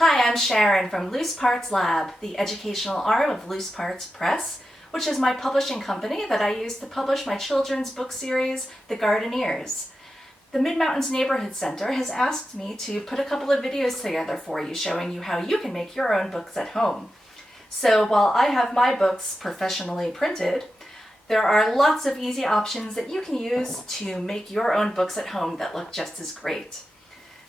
Hi, I'm Sharon from Loose Parts Lab, the educational arm of Loose Parts Press, which is my publishing company that I use to publish my children's book series, The Gardeneers. The Mid-Mountains Neighborhood Center has asked me to put a couple of videos together for you showing you how you can make your own books at home. So while I have my books professionally printed, there are lots of easy options that you can use to make your own books at home that look just as great.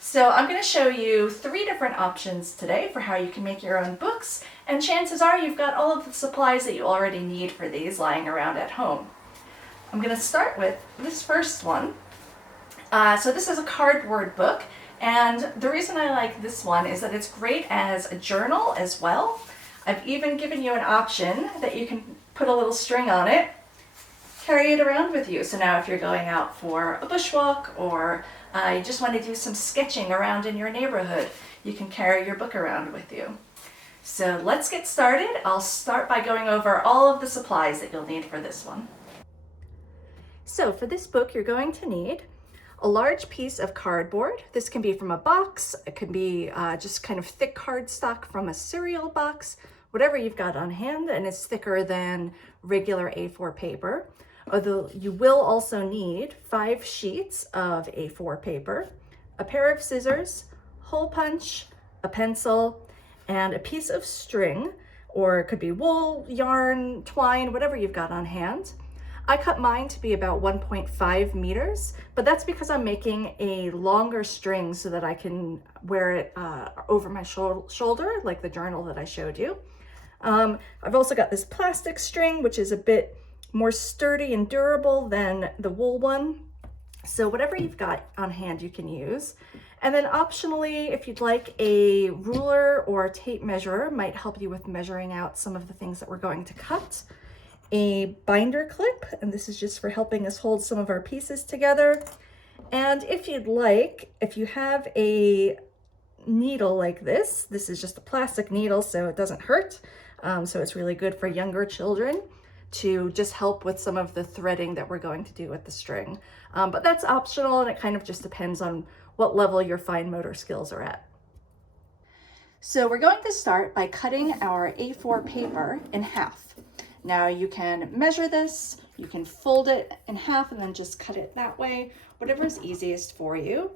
So I'm going to show you 3 different options today for how you can make your own books, and chances are you've got all of the supplies that you already need for these lying around at home. I'm going to start with this first one. So this is a cardboard book, and the reason I like this one is that it's great as a journal as well. I've even given you an option that you can put a little string on it, carry it around with you. So now if you're going out for a bushwalk or you just want to do some sketching around in your neighborhood, you can carry your book around with you. So let's get started. I'll start by going over all of the supplies that you'll need for this one. So for this book, you're going to need a large piece of cardboard. This can be from a box. It can be just kind of thick cardstock from a cereal box, whatever you've got on hand, and it's thicker than regular A4 paper. Although you will also need 5 sheets of A4 paper, a pair of scissors, hole punch, a pencil, and a piece of string, or it could be wool, yarn, twine, whatever you've got on hand. I cut mine to be about 1.5 meters, but that's because I'm making a longer string so that I can wear it over my shoulder, like the journal that I showed you. I've also got this plastic string, which is a bit more sturdy and durable than the wool one. So whatever you've got on hand you can use. And then optionally, if you'd like, a ruler or a tape measure might help you with measuring out some of the things that we're going to cut. A binder clip, and this is just for helping us hold some of our pieces together. And if you'd like, if you have a needle like this is just a plastic needle, so it doesn't hurt. So it's really good for younger children to just help with some of the threading that we're going to do with the string. But that's optional, and it kind of just depends on what level your fine motor skills are at. So we're going to start by cutting our A4 paper in half. Now you can measure this, you can fold it in half and then just cut it that way, whatever's easiest for you.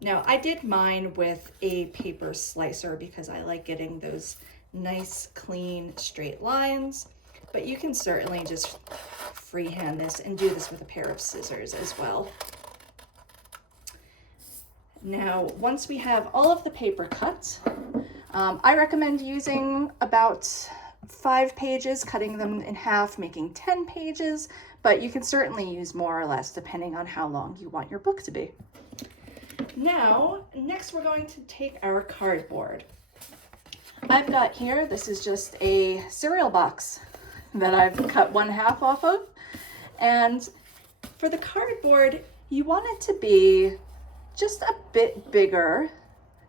Now I did mine with a paper slicer because I like getting those nice, clean, straight lines. But you can certainly just freehand this and do this with a pair of scissors as well. Now, once we have all of the paper cut, I recommend using about 5 pages, cutting them in half, making 10 pages, but you can certainly use more or less depending on how long you want your book to be. Now, next we're going to take our cardboard. I've got here, this is just a cereal box that I've cut 1/2 off of. And for the cardboard, you want it to be just a bit bigger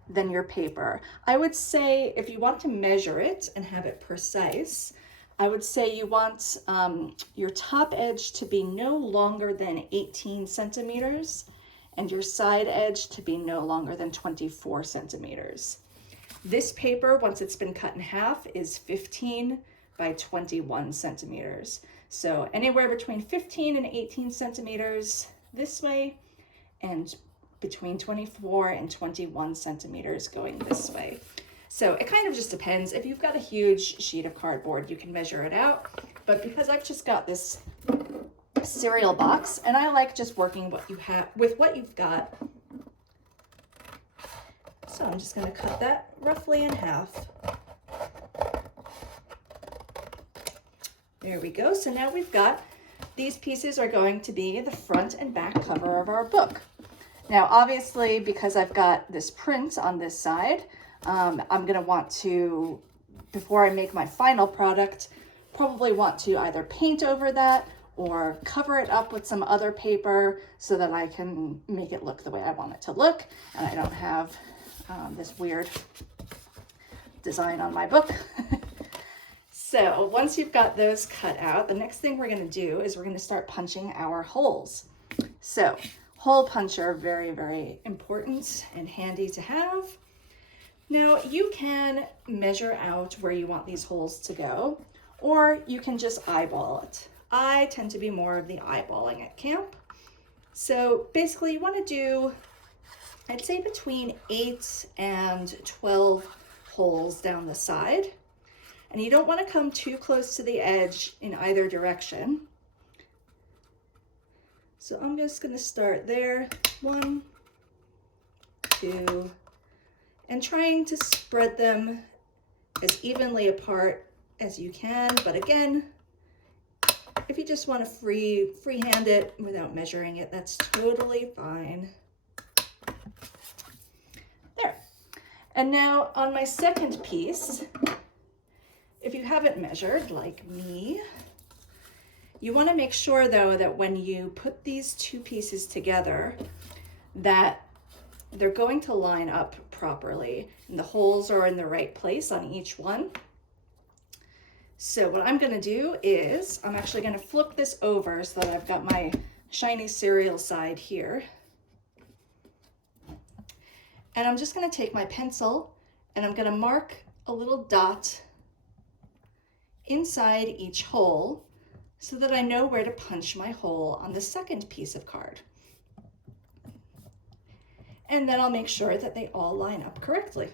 than your paper. I would say if you want to measure it and have it precise, I would say you want your top edge to be no longer than 18 centimeters and your side edge to be no longer than 24 centimeters. This paper, once it's been cut in half, is 15 by 21 centimeters. So anywhere between 15 and 18 centimeters this way, and between 24 and 21 centimeters going this way. So it kind of just depends. If you've got a huge sheet of cardboard, you can measure it out. But because I've just got this cereal box, and I like just working with what you've got, so I'm just going to cut that roughly in half. There we go. So now we've got, these pieces are going to be the front and back cover of our book. Now, obviously, because I've got this print on this side, I'm going to want to, before I make my final product, probably want to either paint over that or cover it up with some other paper so that I can make it look the way I want it to look, and I don't have this weird design on my book. So once you've got those cut out, the next thing we're going to do is we're going to start punching our holes. So hole puncher, very, very important and handy to have. Now you can measure out where you want these holes to go, or you can just eyeball it. I tend to be more of the eyeballing at camp. So basically you want to do, I'd say between 8 and 12 holes down the side. And you don't want to come too close to the edge in either direction. So I'm just going to start there, 1, 2, and trying to spread them as evenly apart as you can. But again, if you just want to freehand it without measuring it, that's totally fine. There. And now on my second piece, if you haven't measured like me, you want to make sure though that when you put these two pieces together that they're going to line up properly and the holes are in the right place on each one. So what I'm going to do is I'm actually going to flip this over so that I've got my shiny cereal side here. And I'm just going to take my pencil and I'm going to mark a little dot inside each hole so that I know where to punch my hole on the second piece of card. And then I'll make sure that they all line up correctly.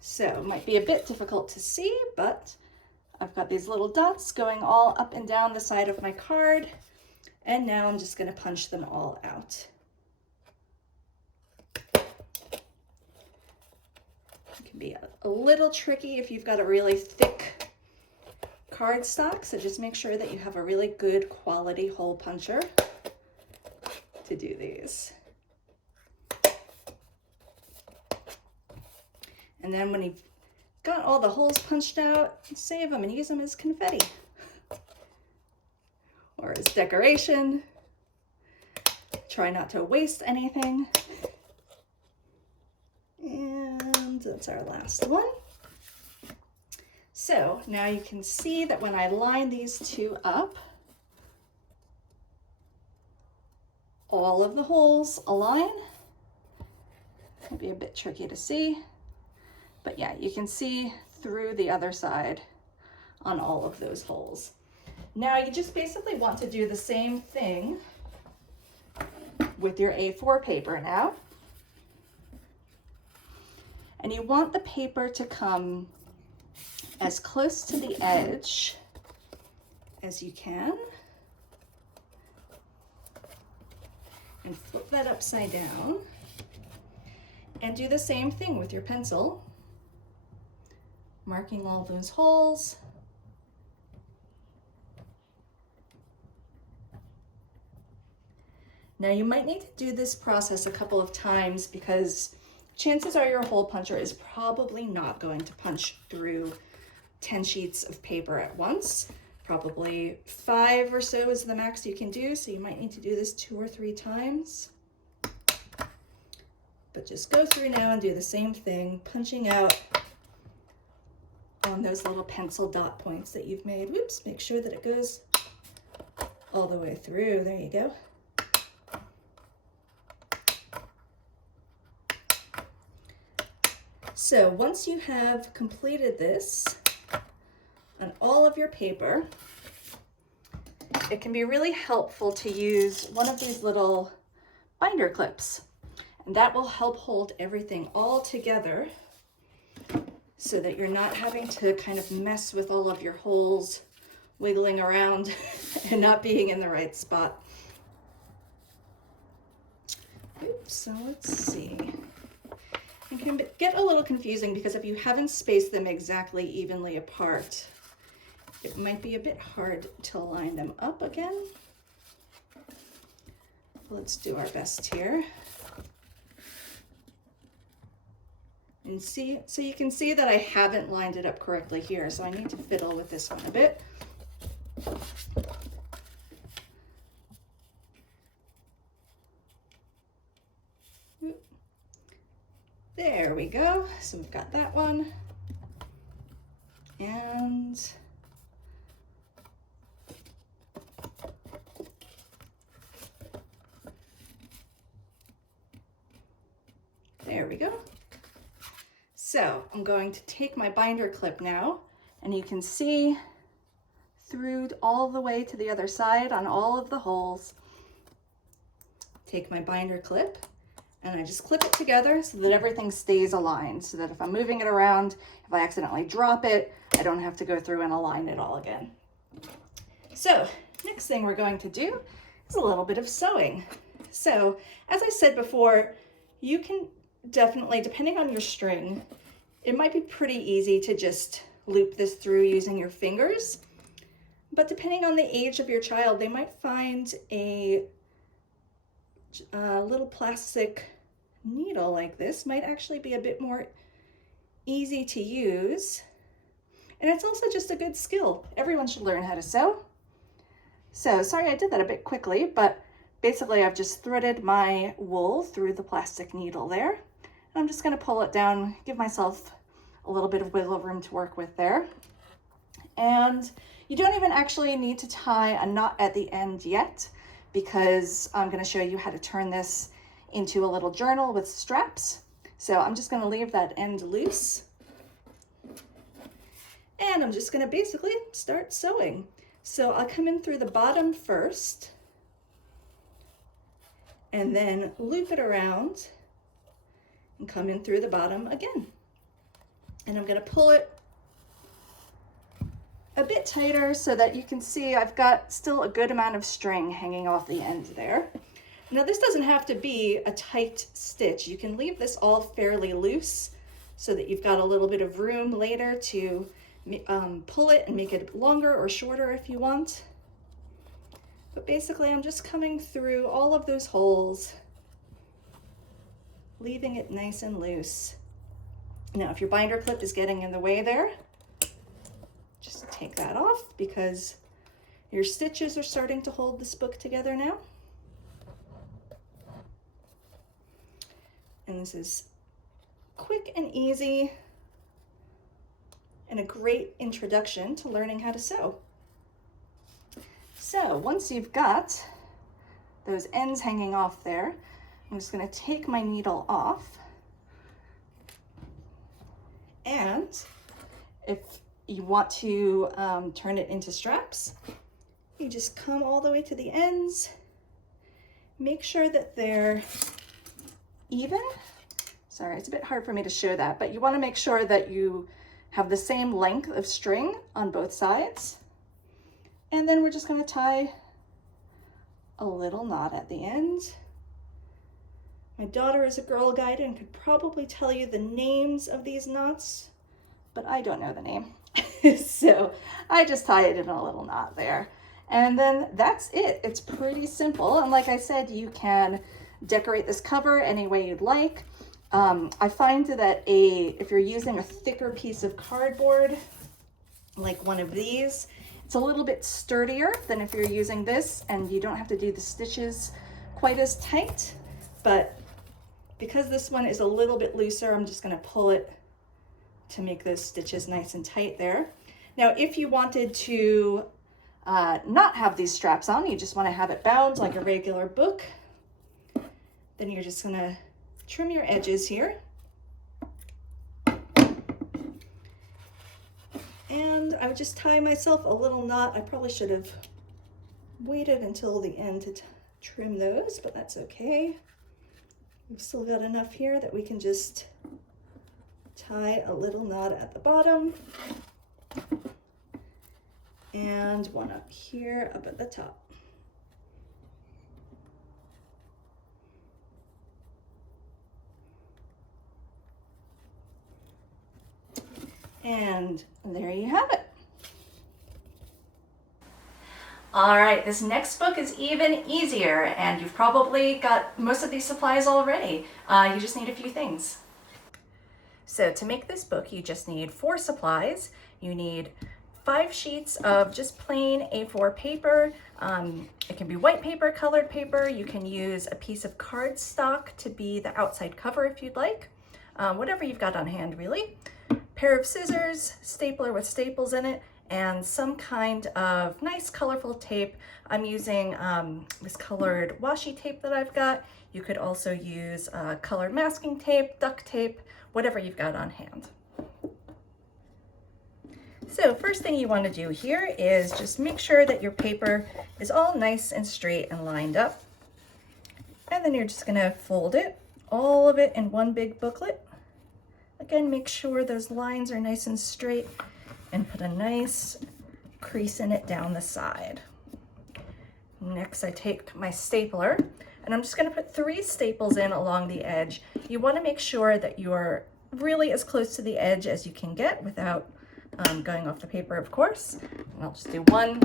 So it might be a bit difficult to see, but I've got these little dots going all up and down the side of my card. And now I'm just going to punch them all out. It can be a little tricky if you've got a really thick cardstock, so just make sure that you have a really good quality hole puncher to do these. And then when you've got all the holes punched out, save them and use them as confetti or as decoration. Try not to waste anything. And that's our last one. So now you can see that when I line these two up, all of the holes align. Might be a bit tricky to see, but yeah, you can see through the other side on all of those holes. Now you just basically want to do the same thing with your A4 paper now. And you want the paper to come as close to the edge as you can. And flip that upside down. And do the same thing with your pencil. Marking all those holes. Now you might need to do this process a couple of times because chances are your hole puncher is probably not going to punch through 10 sheets of paper at once. Probably 5 or so is the max you can do, so you might need to do this 2 or 3 times. But just go through now and do the same thing, punching out on those little pencil dot points that you've made. Whoops, make sure that it goes all the way through. There you go. So once you have completed this on all of your paper, it can be really helpful to use one of these little binder clips, and that will help hold everything all together so that you're not having to kind of mess with all of your holes wiggling around and not being in the right spot. Oops, so let's see. It can get a little confusing because if you haven't spaced them exactly evenly apart, it might be a bit hard to line them up again. Let's do our best here. And see, so you can see that I haven't lined it up correctly here, so I need to fiddle with this one a bit. There we go. So we've got that one. And There we go. So I'm going to take my binder clip now, and you can see through all the way to the other side on all of the holes. Take my binder clip and I just clip it together so that everything stays aligned, so that if I'm moving it around, if I accidentally drop it, I don't have to go through and align it all again. So next thing we're going to do is a little bit of sewing. So as I said before, you can definitely, depending on your string, it might be pretty easy to just loop this through using your fingers. But depending on the age of your child, they might find a little plastic needle like this might actually be a bit more easy to use. And it's also just a good skill. Everyone should learn how to sew. So sorry I did that a bit quickly, but basically I've just threaded my wool through the plastic needle there. And I'm just going to pull it down, give myself a little bit of wiggle room to work with there. And you don't even actually need to tie a knot at the end yet, because I'm going to show you how to turn this into a little journal with straps. So I'm just going to leave that end loose. And I'm just going to basically start sewing. So I'll come in through the bottom first, and then loop it around and come in through the bottom again. And I'm going to pull it a bit tighter so that you can see I've got still a good amount of string hanging off the end there. Now this doesn't have to be a tight stitch. You can leave this all fairly loose so that you've got a little bit of room later to pull it and make it longer or shorter if you want. But basically I'm just coming through all of those holes, leaving it nice and loose. Now if your binder clip is getting in the way there, just take that off, because your stitches are starting to hold this book together now. And this is quick and easy and a great introduction to learning how to sew. So once you've got those ends hanging off there, I'm just going to take my needle off. And if you want to turn it into straps, you just come all the way to the ends, make sure that they're even. Sorry, it's a bit hard for me to show that, but you want to make sure that you have the same length of string on both sides. And then we're just going to tie a little knot at the end. My daughter is a Girl Guide and could probably tell you the names of these knots, but I don't know the name. So I just tie it in a little knot there. And then that's it. It's pretty simple. And like I said, you can decorate this cover any way you'd like. I find that if you're using a thicker piece of cardboard, like one of these, it's a little bit sturdier than if you're using this, and you don't have to do the stitches quite as tight. But because this one is a little bit looser, I'm just going to pull it to make those stitches nice and tight there. Now, if you wanted to not have these straps on, you just want to have it bound like a regular book, then you're just going to trim your edges here. And I would just tie myself a little knot. I probably should have waited until the end to trim those, but that's okay. We've still got enough here that we can just tie a little knot at the bottom and one up here up at the top. And there you have it. All right, this next book is even easier, and you've probably got most of these supplies already. You just need a few things. So to make this book, you just need 4 supplies. You need 5 sheets of just plain A4 paper. It can be white paper, colored paper. You can use a piece of cardstock to be the outside cover if you'd like. Whatever you've got on hand, really. Pair of scissors, stapler with staples in it, and some kind of nice colorful tape. I'm using this colored washi tape that I've got. You could also use colored masking tape, duct tape, whatever you've got on hand. So first thing you want to do here is just make sure that your paper is all nice and straight and lined up. And then you're just going to fold it, all of it in one big booklet. Again, make sure those lines are nice and straight and put a nice crease in it down the side. Next, I take my stapler and I'm just going to put 3 staples in along the edge. You want to make sure that you're really as close to the edge as you can get without going off the paper, of course. And I'll just do one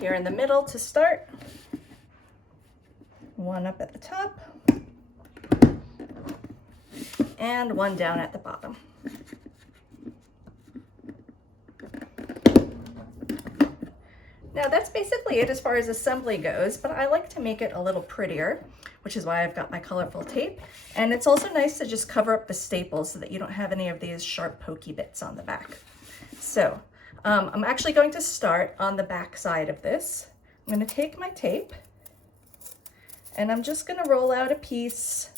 here in the middle to start, one up at the top, and one down at the bottom. Now that's basically it as far as assembly goes, but I like to make it a little prettier, which is why I've got my colorful tape. And it's also nice to just cover up the staples so that you don't have any of these sharp pokey bits on the back. So I'm actually going to start on the back side of this. I'm going to take my tape and I'm just going to roll out a piece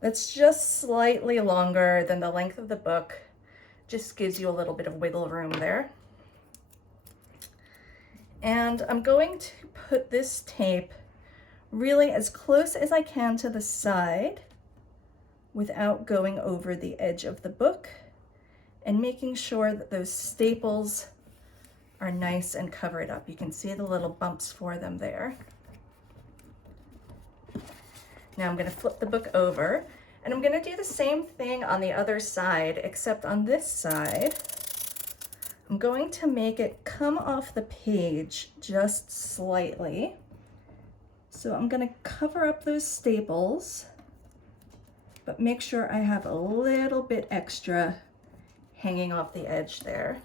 that's just slightly longer than the length of the book. Just gives you a little bit of wiggle room there. And I'm going to put this tape really as close as I can to the side without going over the edge of the book, and making sure that those staples are nice and covered up. You can see the little bumps for them there. Now I'm going to flip the book over and I'm going to do the same thing on the other side, except on this side I'm going to make it come off the page just slightly. So I'm going to cover up those staples, but make sure I have a little bit extra hanging off the edge there.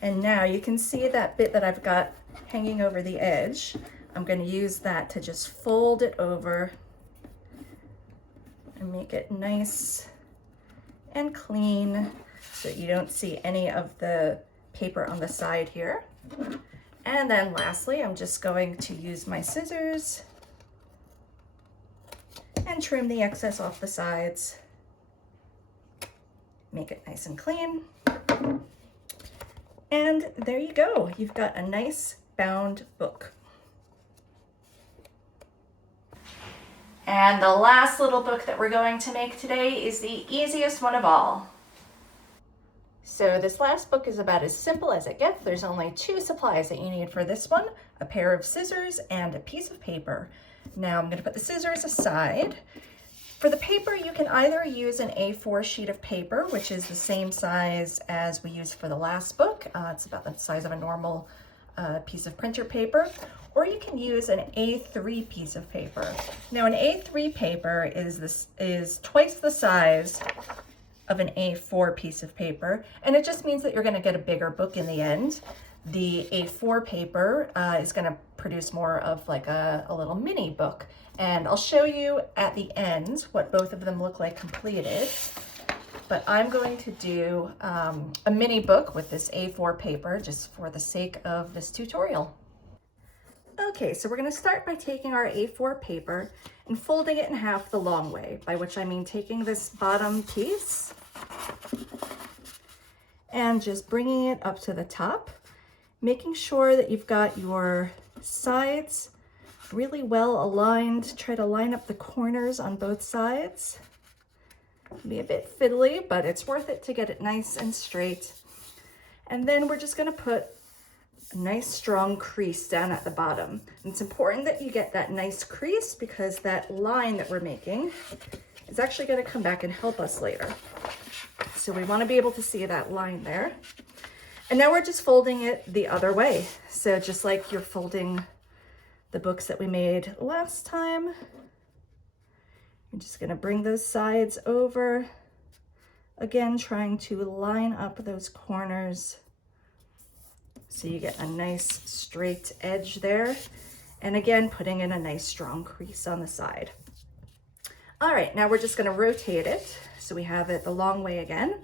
And now you can see that bit that I've got hanging over the edge. I'm going to use that to just fold it over and make it nice and clean so that you don't see any of the paper on the side here. And then lastly, I'm just going to use my scissors and trim the excess off the sides. Make it nice and clean. And there you go. You've got a nice bound book. And the last little book that we're going to make today is the easiest one of all. So this last book is about as simple as it gets. There's only 2 supplies that you need for this one, a pair of scissors and a piece of paper. Now I'm going to put the scissors aside. For the paper, you can either use an A4 sheet of paper, which is the same size as we used for the last book. It's about the size of a normal piece of printer paper, or you can use an A3 piece of paper. Now an A3 paper is twice the size of an A4 piece of paper, and it just means that you're going to get a bigger book in the end. The A4 paper is going to produce more of like a little mini book, and I'll show you at the end what both of them look like completed. But I'm going to do a mini book with this A4 paper just for the sake of this tutorial. Okay, so we're going to start by taking our A4 paper and folding it in half the long way, by which I mean taking this bottom piece and just bringing it up to the top, making sure that you've got your sides really well aligned. Try to line up the corners on both sides. Be a bit fiddly, but it's worth it to get it nice and straight. And then we're just going to put a nice strong crease down at the bottom. And it's important that you get that nice crease because that line that we're making is actually going to come back and help us later. So we want to be able to see that line there. And now we're just folding it the other way. So just like you're folding the books that we made last time, I'm just going to bring those sides over, again trying to line up those corners so you get a nice straight edge there, and again putting in a nice strong crease on the side. All right, now we're just going to rotate it so we have it the long way again,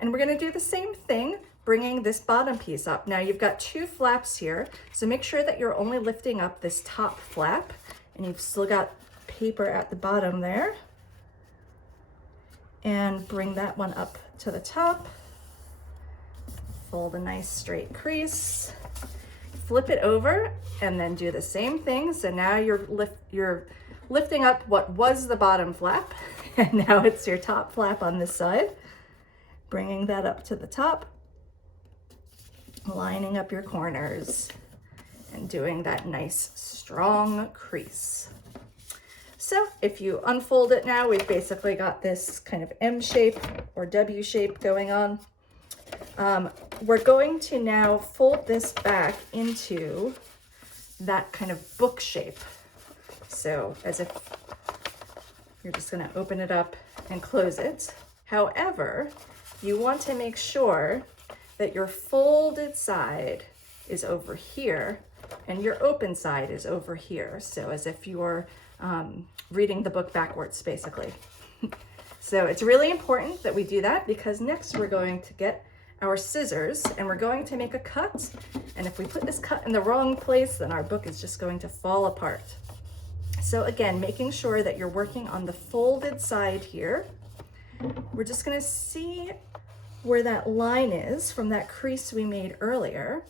And we're gonna do the same thing, bringing this bottom piece up. Now you've got two flaps here, so make sure that you're only lifting up this top flap, and you've still got paper at the bottom there. And bring that one up to the top. Fold a nice straight crease. Flip it over and then do the same thing. So now you're lifting up what was the bottom flap, and now it's your top flap on this side. Bringing that up to the top, lining up your corners, and doing that nice strong crease. So if you unfold it now, we've basically got this kind of M shape or W shape going on. We're going to now fold this back into that kind of book shape. So as if you're just going to open it up and close it. However, you want to make sure that your folded side is over here and your open side is over here. So as if you're reading the book backwards, basically. So it's really important that we do that, because next we're going to get our scissors and we're going to make a cut. And if we put this cut in the wrong place, then our book is just going to fall apart. So again, making sure that you're working on the folded side here. We're just going to see where that line is from that crease we made earlier.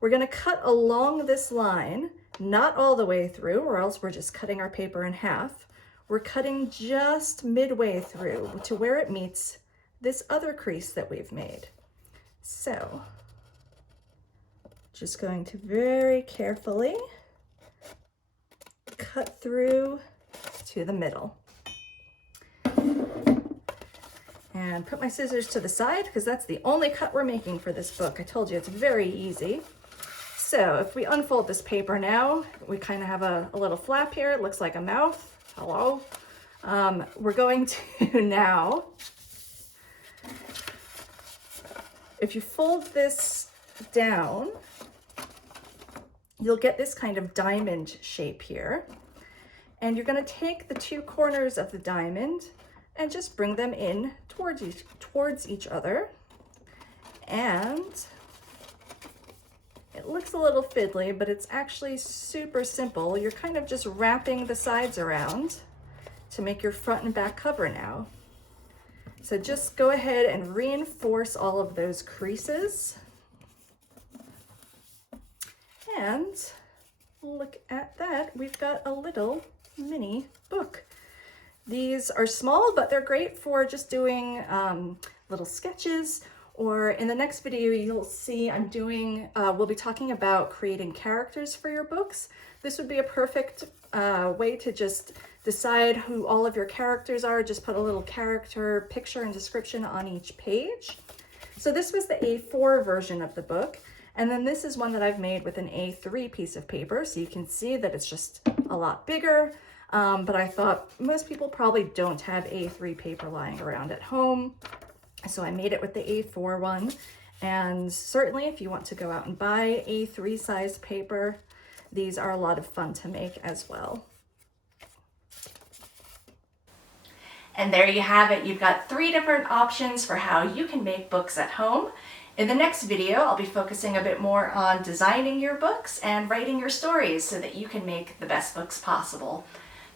We're going to cut along this line, not all the way through, or else we're just cutting our paper in half. We're cutting just midway through to where it meets this other crease that we've made. So, just going to very carefully cut through to the middle. And put my scissors to the side, because that's the only cut we're making for this book. I told you it's very easy. So if we unfold this paper now, we kind of have a little flap here. It looks like a mouth. Hello. We're going to now, if you fold this down, you'll get this kind of diamond shape here. And you're going to take the two corners of the diamond and just bring them in towards each other. And it looks a little fiddly, but it's actually super simple. You're kind of just wrapping the sides around to make your front and back cover now. So just go ahead and reinforce all of those creases. And look at that, we've got a little mini book. These are small, but they're great for just doing little sketches. Or in the next video, you'll see I'm doing, we'll be talking about creating characters for your books. This would be a perfect way to just decide who all of your characters are. Just put a little character picture and description on each page. So this was the A4 version of the book. And then this is one that I've made with an A3 piece of paper. So you can see that it's just a lot bigger. But I thought most people probably don't have A3 paper lying around at home. So I made it with the A4 one. And certainly if you want to go out and buy A3 size paper, these are a lot of fun to make as well. And there you have it. You've got 3 different options for how you can make books at home. In the next video, I'll be focusing a bit more on designing your books and writing your stories so that you can make the best books possible.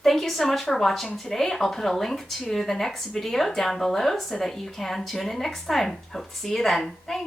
Thank you so much for watching today. I'll put a link to the next video down below so that you can tune in next time. Hope to see you then. Thanks.